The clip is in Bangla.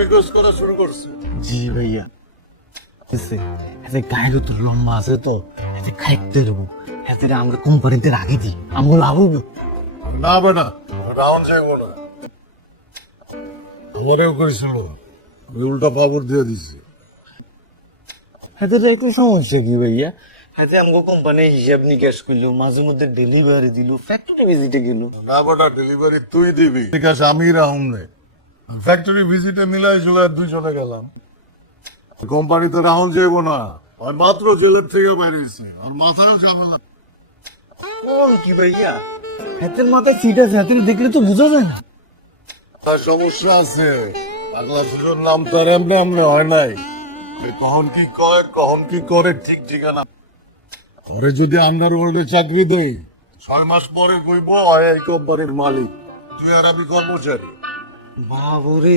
রিকোয়েস্ট করা শুরু করছে। জি ভাইয়া এতে গায়ের তো লম্বা আছে তো এতে খাইতে দেবো এতে আমরা কোম্পানিতে রাখি দিই আমরা লাভ হইব। না বেটা, রাউন্ড যাইব না। আমারেও করেছিল, আমি উল্টা পাবর দিয়ে দিছি। এতে একটু সমস্যা কি ভাইয়া, এতে আমাকে কোম্পানি হিসাব নিকাশ করলো, মাঝে মধ্যে ডেলিভারি দিল, ফ্যাক্টরি ভিজিটে গেল। না বেটা, ডেলিভারি তুই দিবি, ঠিক আছে আমি রাউন্ড নেই। ফ্যাক্টরি ভিজিটে মিলাই জুলাই দুইজনে গেলাম। কোম্পানিতে রাহুল যাইব না, আমি মাত্র জেলের থেকে বেরিয়েছি, আর মাথায়ও ঝামেলা। কোন কি ভাইয়া, হাতের মাথায় সিট আছে, হাতের দেখলে তো বোঝা যায় না। তার সমস্যা আছে, পাগলা দুজন নাম তার এমনি এমনি হয় নাই। সে কখন কি কয়, কখন কি করে ঠিক ঠিকানা। পরে যদি আন্ডারওয়ার্ল্ডে চাকরি দেই, 6 মাস পরে কইব হয় এই কোম্পানির মালিক, তুই আর আমি কর্মচারী। বাবরে